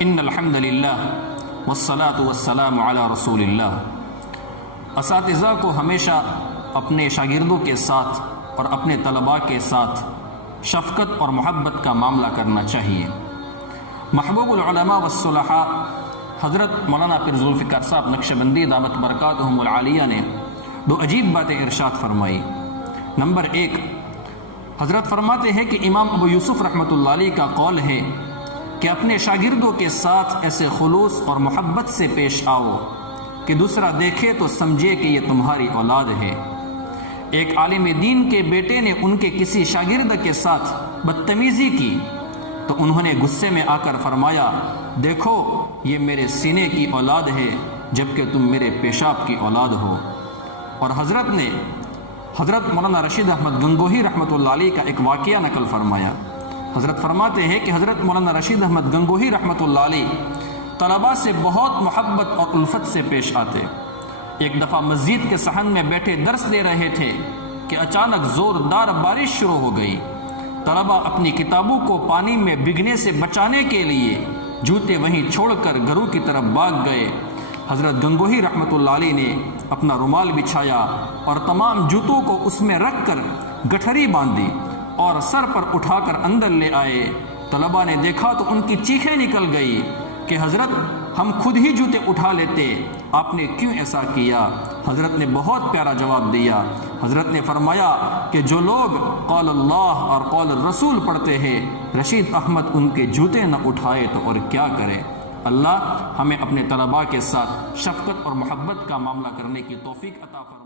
ان الحمد للہ والصلاة والسلام علی رسول اللہ۔ اساتذہ کو ہمیشہ اپنے شاگردوں کے ساتھ اور اپنے طلباء کے ساتھ شفقت اور محبت کا معاملہ کرنا چاہیے۔ محبوب العلماء والصلحاء حضرت مولانا پیر ذوالفقار صاحب نقشبندی دامت برکاتہم العالیہ نے دو عجیب باتیں ارشاد فرمائی۔ نمبر 1، حضرت فرماتے ہیں کہ امام ابو یوسف رحمۃ اللہ علیہ کا قول ہے کہ اپنے شاگردوں کے ساتھ ایسے خلوص اور محبت سے پیش آؤ کہ دوسرا دیکھے تو سمجھے کہ یہ تمہاری اولاد ہے۔ ایک عالم دین کے بیٹے نے ان کے کسی شاگرد کے ساتھ بدتمیزی کی تو انہوں نے غصے میں آ کر فرمایا، دیکھو یہ میرے سینے کی اولاد ہے جبکہ تم میرے پیشاب کی اولاد ہو۔ اور حضرت مولانا رشید احمد گنگوہی رحمۃ اللہ علیہ کا ایک واقعہ نقل فرمایا۔ حضرت فرماتے ہیں کہ حضرت مولانا رشید احمد گنگوہی رحمۃ اللہ علیہ طلباء سے بہت محبت اور الفت سے پیش آتے۔ ایک دفعہ مسجد کے صحن میں بیٹھے درس دے رہے تھے کہ اچانک زوردار بارش شروع ہو گئی۔ طلباء اپنی کتابوں کو پانی میں بھگنے سے بچانے کے لیے جوتے وہیں چھوڑ کر گھروں کی طرف بھاگ گئے۔ حضرت گنگوہی رحمۃ اللہ علیہ نے اپنا رومال بچھایا اور تمام جوتوں کو اس میں رکھ کر گٹھری باندھی اور سر پر اٹھا کر اندر لے آئے۔ طلباء نے دیکھا تو ان کی چیخیں نکل گئی کہ حضرت ہم خود ہی جوتے اٹھا لیتے، آپ نے کیوں ایسا کیا؟ حضرت نے بہت پیارا جواب دیا۔ حضرت نے فرمایا کہ جو لوگ قول اللہ اور قول الرسول پڑھتے ہیں، رشید احمد ان کے جوتے نہ اٹھائے تو اور کیا کرے؟ اللہ ہمیں اپنے طلباء کے ساتھ شفقت اور محبت کا معاملہ کرنے کی توفیق عطا فرمائے۔